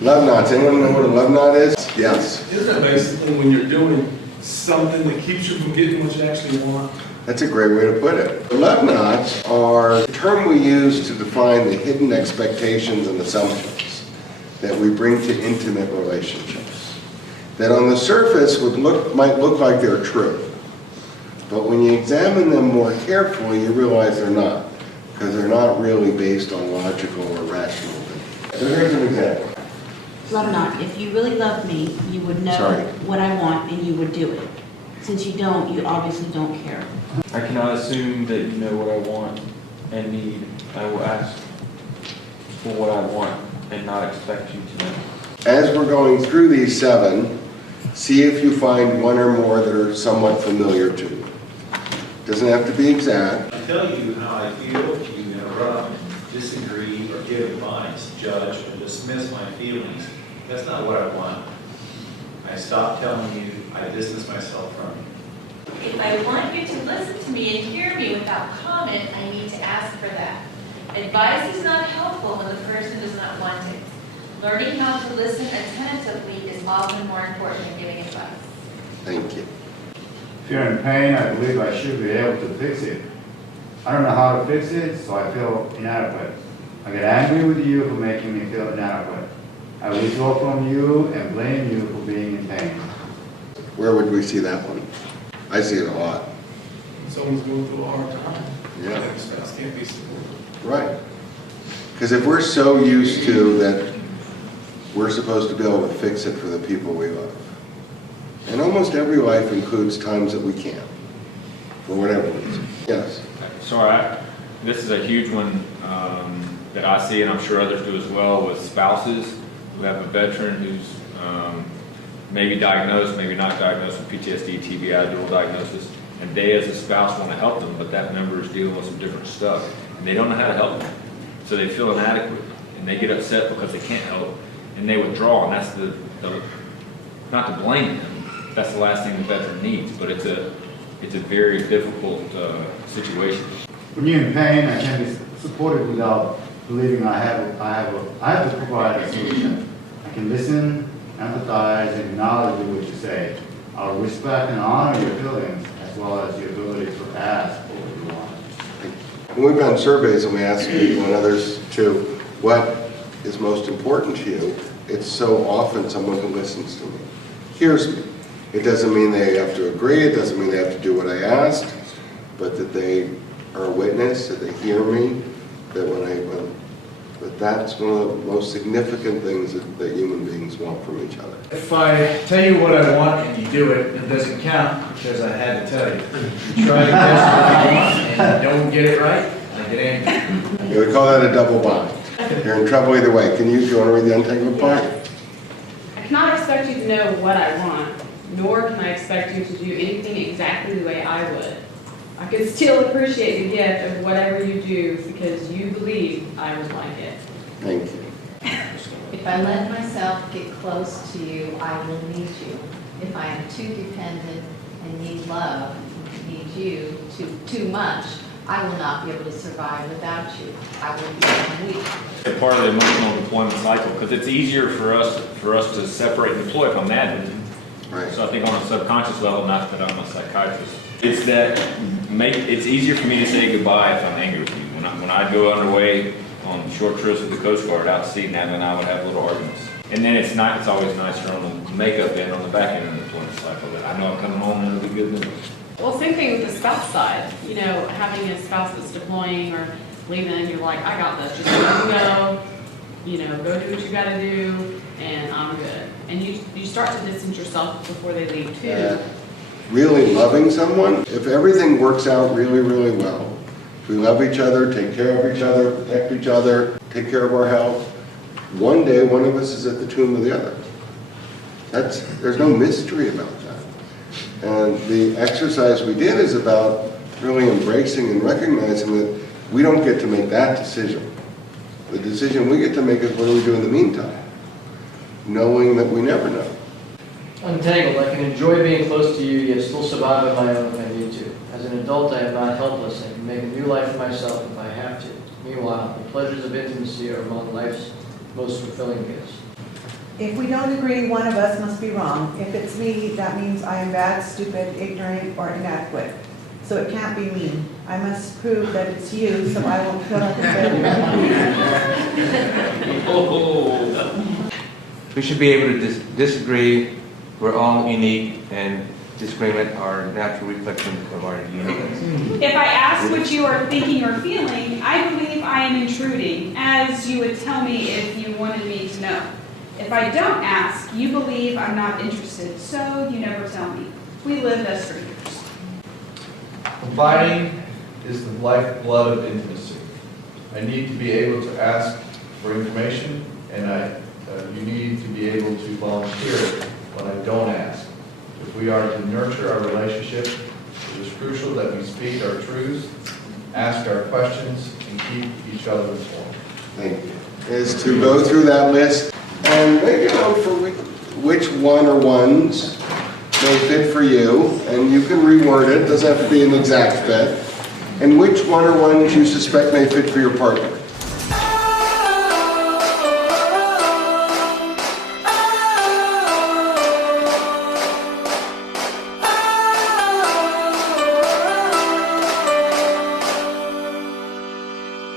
Love knots. Anyone know what a love knot is? Yes. Isn't that basically when you're doing something that keeps you from getting what you actually want? That's a great way to put it. Love knots are a term we use to define the hidden expectations and assumptions that we bring to intimate relationships. That on the surface might look like they're true. But when you examine them more carefully, you realize they're not. Because they're not really based on logical or rational thinking. So here's an example. Love knot. If you really loved me, you would know what I want and you would do it. Since you don't, you obviously don't care. I cannot assume that you know what I want and need. I will ask for what I want and not expect you to know. As we're going through these 7, see if you find one or more that are somewhat familiar to you. Doesn't have to be exact. I tell you how I feel, you interrupt, disagree, or give advice, judge, or dismiss my feelings. That's not what I want. I stop telling you, I distance myself from you. If I want you to listen to me and hear me without comment, I need to ask for that. Advice is not helpful when the person does not want it. Learning how to listen attentively is often more important than giving advice. Thank you. If you're in pain, I believe I should be able to fix it. I don't know how to fix it, so I feel inadequate. I get angry with you for making me feel inadequate. I withdraw from you and blame you for being in pain. Where would we see that one? I see it a lot. Someone's going through a hard time. Yeah. And the spouse can't be supportive. Right. Because if we're so used to that we're supposed to be able to fix it for the people we love. And almost every life includes times that we can't, for whatever reason. Yes? So this is a huge one that I see, and I'm sure others do as well, with spouses who have a veteran who's maybe diagnosed, maybe not diagnosed with PTSD, TBI, dual diagnosis, and they as a spouse want to help them, but that member is dealing with some different stuff, and they don't know how to help them. So they feel inadequate, and they get upset because they can't help, and they withdraw, and that's not to blame them, that's the last thing the veteran needs, but it's a very difficult situation. When you're in pain, I can be supported without believing I have to provide a solution. I can listen, empathize, and acknowledge what you say. I'll respect and honor your feelings as well as your ability to ask for what you want. When we've done surveys and we ask people and others too, what is most important to you, it's so often someone who listens to me, hears me. It doesn't mean they have to agree, it doesn't mean they have to do what I asked, but that they are a witness, that they hear me, but that's one of the most significant things that human beings want from each other. If I tell you what I want and you do it, it doesn't count because I had to tell you. You try to guess what you want and you don't get it right, I get angry. You would call that a double bind. You're in trouble either way. Do you want to read the untangled part? I cannot expect you to know what I want, nor can I expect you to do anything exactly the way I would. I can still appreciate the gift of whatever you do because you believe I would like it. Thank you. If I let myself get close to you, I will need you. If I am too dependent and need love, need you too much, I will not be able to survive without you. I will become weak. It's part of the emotional deployment cycle because it's easier for us to separate and deploy if I'm mad with you. Right. So I think on a subconscious level, not that I'm a psychiatrist, it's that it's easier for me to say goodbye if I'm angry with you. When I go underway on short trips with the Coast Guard out to sea, Natalie and I would have little arguments. And then it's always nicer on the makeup end, on the back end of the deployment cycle, that I know I'm coming home and it'll be good news. Well, same thing with the spouse side. You know, having a spouse that's deploying or leaving, you're like, I got this. Just let them go. You know, go do what you got to do, and I'm good. And you start to distance yourself before they leave too. Really loving someone, if everything works out really, really well, if we love each other, take care of each other, protect each other, take care of our health, one day one of us is at the tomb of the other. There's no mystery about that. And the exercise we did is about really embracing and recognizing that we don't get to make that decision. The decision we get to make is what do we do in the meantime, knowing that we never know. Untangled, I can enjoy being close to you, yet still survive on my own if I need to. As an adult, I am not helpless. I can make a new life for myself if I have to. Meanwhile, the pleasures of intimacy are among life's most fulfilling gifts. If we don't agree, one of us must be wrong. If it's me, that means I am bad, stupid, ignorant, or inadequate. So it can't be me. I must prove that it's you, so I won't feel like a failure. We should be able to disagree. We're all unique, and disagreement are natural reflection of our uniqueness. If I ask what you are thinking or feeling, I believe I am intruding, as you would tell me if you wanted me to know. If I don't ask, you believe I'm not interested, so you never tell me. We live as strangers. Confiding is the lifeblood of intimacy. I need to be able to ask for information, and you need to be able to volunteer when I don't ask. If we are to nurture our relationship, it is crucial that we speak our truths, ask our questions, and keep each other informed. Thank you. Is to go through that list and make a note for which one or ones may fit for you, and you can reword it, doesn't have to be an exact fit, and which one or ones you suspect may fit for your partner.